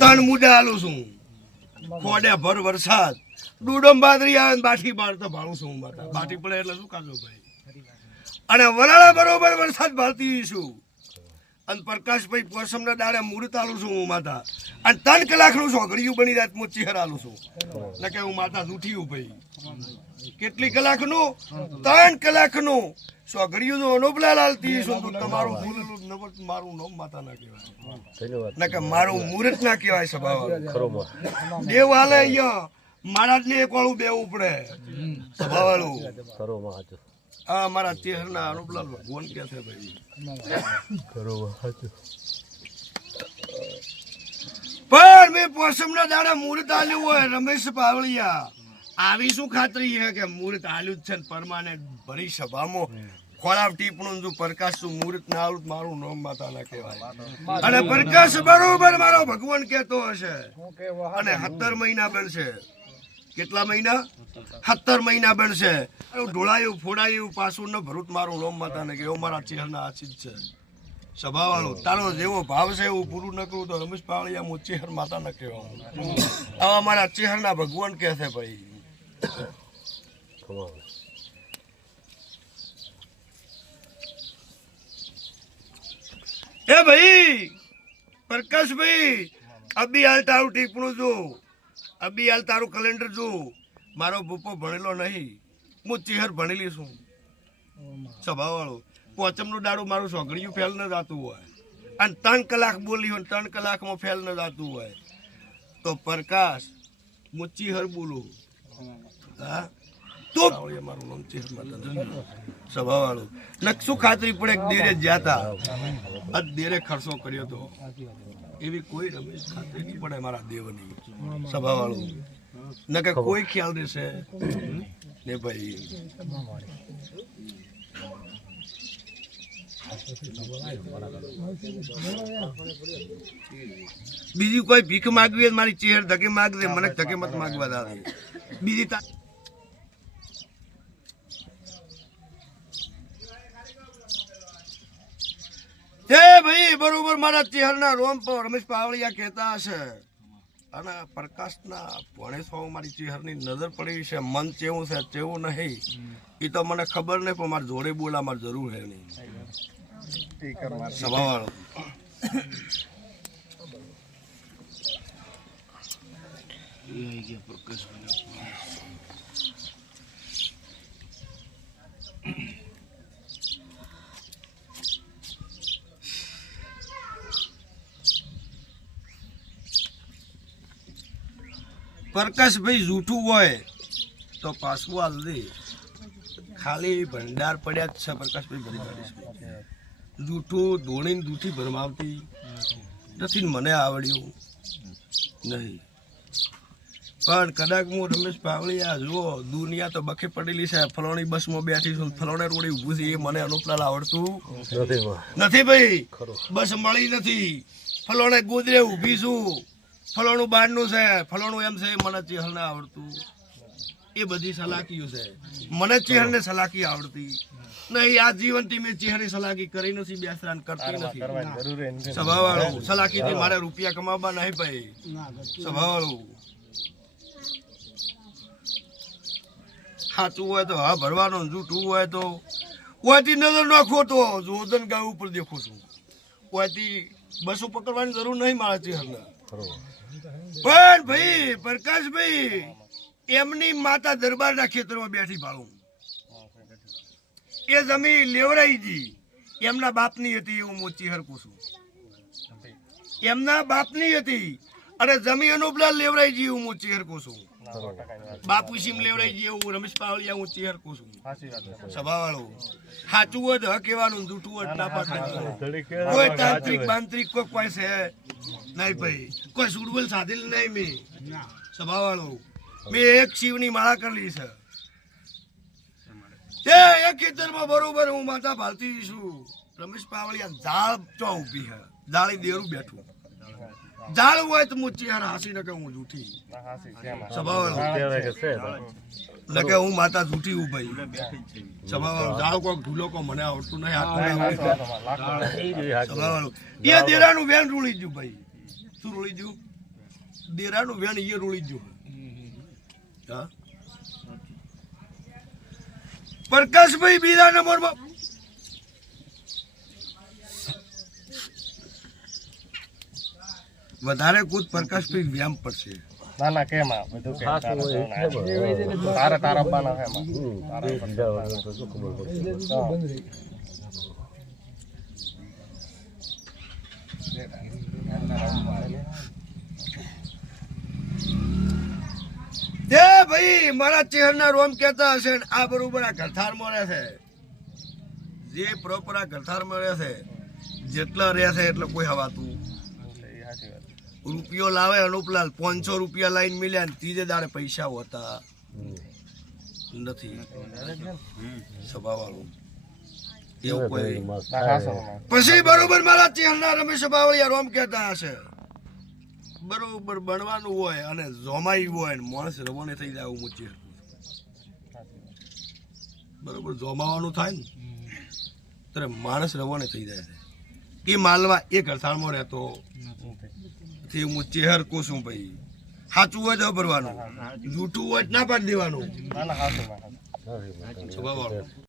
તન મુડા આલું છું. ખોડે ભર વરસાદ. ડુડમ બાદરી આવે બાટી બાર તો ભાળું છું માતા. પડે એટલે શું કાજો ભાઈ? અને વરાળા બરોબર વરસાદ ભાળતી છું. અને પ્રકાશભાઈ પોસમના દાડે મૂર્ત આલું છું હું માતા. અને ત્રણ કલાકનું સોગડિયું બની રાત મોચી હરાલું છું. ને કે હું માતા જૂઠી ભાઈ. કેટલી કલાકનું? ત્રણ કલાકનું. સોગડિયું અનુપલા તો તમારું નવત મારું નામ માતા ના કહેવાય ધન્યવાદ ના કે મારું મુહૂર્ત ના કહેવાય સભા ખરોમાં. દેવ હાલે અહીંયા. મહારાજ ને એક વાળું બેવું પડે. સભા વાળું ખરોમાં હાચું. આ મારા ચેહરના અનુપલાલ ભગવાન કે છે ભાઈ. ખરોમાં હાચું. પણ મેં પોસમના દાડે મુહૂર્ત આલ્યું હોય રમેશ પાવળિયા. આવી શું ખાતરી છે કે મુહૂર્ત આલ્યું જ છે પરમાનન્ટ ભરી સભામાં ખોરાબ ટીપણું જો પ્રકાશનું મુહૂર્ત ના આવું મારું નામ માતા કહેવાય. અને પ્રકાશ બરોબર મારો ભગવાન કહેતો હશે. અને સત્તર મહિના બનશે. કેટલા મહિના? સત્તર મહિના બનશે. ઢોળાયું ફોડાયું પાછું ન ભરૂત મારું નોમ માતા ને કે એવો મારા ચેહરના આશીષ છે. સભા વાળો તારો જેવો ભાવ છે એવું પૂરું ન કરું તો રમેશ પાવળિયા હું ચેહર માતા ન કહેવાનું આવા મારા ચેહરના ભગવાન કહે છે ભાઈ. કમાલ એ ભાઈ પ્રકાશભાઈ અબી હાલ તારું ટીપણું જો અબી હાલ તારું કેલેન્ડર જો મારો ભૂપો ભણેલો નહીં. હું ચેહર ભણેલી છું. સભા વાળો પોચમનું દાડું મારું સોગડિયું ફેલ ન જાતું હોય. અને ત્રણ કલાક બોલી હોય ત્રણ કલાકમાં ફેલ ન જાતું હોય. તો પ્રકાશ, હું ચીહર બોલું. તો મારું નામ વાળું નકશું ખાતરી પણ એક દેરે જ્યાતા આ દેરે ખર્ચો કર્યો તો. એવી કોઈ રમેશ ખાતરી નહીં મારા દેવની. સભાવાળું ન કે કોઈ ખ્યાલ દેશે ને ભાઈ. બીજી કોઈ ભીખ માગવી મારી ચેહર ધકે માગજે, મને ધકે મત માગવા દાદા. બીજી તા ભાઈ, બરોબર મારા ચેહરના રોમ પર રમેશ પાવળિયા કહેતા હશે. અને પ્રકાશના ભાવ મારી ચેહરની નજર પડી છે, મન ચેવું છે, ચેવું નહીં. એ તો મને ખબર નહીં, પણ મારે જોડે બોલા મારે જરૂર હે નહીં. સભાવાળો. પ્રકાશભાઈ જૂઠું હોય તો પાછું હાલ ખાલી ભંડાર પડ્યા જ છે પ્રકાશભાઈ ભરી કાઢીશ જૂઠું ધોણીને દૂધી ભરમાવતી નથી મને આવડ્યું નહીં. પણ કદાચ હું રમેશ પાવળિયા જુઓ દુનિયા તો બખે પડેલી છે. ફલોણી બસમાં બેઠી છું ફલોણે રોડે ઊભું છે એ મને અનુપલાલ આવડતું નથી ભાઈ. બસ મળી નથી. ફલોણે ગોદરે ઊભી છું. ફલોણું બહારનું છે ફલોણું એમ છે મને ચેહરને આવડતું. એ બધી સલાકીઓ છે. મને ચેહરને સલાકી આવડતી. નહીં આ જીવનથી મેં ચેહરની સલાકી કરી નથી બેસરાન કરતી નથી. સ્વભાવવાળું સલાકીથી મારે રૂપિયા કમાવા નહીં ભાઈ. સ્વભાવવાળું સાચું હોય તો હા ભરવાનો જૂઠું હોય તો. ઓયથી નજર નાખો તો જોદન ગાય ઉપર દેખું છું. ઓયથી બસો પકડવાની જરૂર નહીં મારા ચેહરને. પણ ભાઈ પ્રકાશભાઈ એમની માતા દરબારના ખેતરમાં બેઠી ભાળું. એ જમીન લેવડાઈ ગઈ એમના બાપની હતી એવું મોચી હરકું છું એમના બાપની હતી. અને જમીન અનુપલા લેવડાઈ ગઈ હું મોચી છું બાપુ સિમ એવું રમેશ પાવળિયા હું ચિહરકું છું સભાવાળો. સાચું હોય તો કહેવાનું ના પાડવાનું કોઈ તાંત્રિક બાંત્રિક કોઈ કોઈ છે નહીં ભાઈ. કોઈ સુડબલ સાધેલ નહીં મેં. સભાવાળો. મેં એક શિવની માળા કરેલી છે. તે એ ખેતરમાં બરોબર હું માતા ભાલતી છું. રમેશ પાવળિયા ઝાડ ચો ઊભી છે? જાળી દેરું બેઠું. ઝાડ હોય તો હું ચેહર હાસી ન કે હું જૂઠી. છે ન કે હું માતા જૂઠી હું ભાઈ ઝાડ કોક ઢૂલો કો મને આવડતું નહીં હાથ એ દેરાનું વેન રૂળી ગયું ભાઈ. શું રૂળી ગયું? દેરાનું વેણ એ રૂળી હા? પ્રકાશભાઈ બીજા નંબરમાં. વધારે કૂદ પ્રકાશભાઈ વ્યાયામ પડશે. ના ના કેમ આ બધું કે તારા. તારે આપવાના છે એમાં હમ, બે બીજા વાળા તો શું ખબર પડશે તે ભાઈ મારા ચહેરના રોમ કહેતા હશે ને આ બરોબર આ ગરથાર મળે છે. જે પ્રોપર આ ગરથાર મળે છે જેટલા રહે છે એટલે કોઈ હવાતું રૂપિયો લાવે અનુપલાલ પાંચસો રૂપિયા લાઈન મિલ્યા ને ત્રીજે દાડે પૈસા હોતા. નથી. સભાવાળું. એવું કોઈ. પછી બરોબર મારા ચહેરના રમેશ બાવળિયા રોમ કહેતા હશે. બરોબર બનવાનું હોય અને જોમાઈ હોય માણસ રવાને થઈ જાય એવું મૂચી બરોબર જોમાવાનું થાય ને ત્યારે માણસ રવાને થઈ જાય છે. એ માલવા એ ઘરસાળમાં રહેતો થી હું ચેહર કોશું ભાઈ? સાચું હોય તો ભરવાનું. જૂઠું હોય ના પાડી દેવાનું.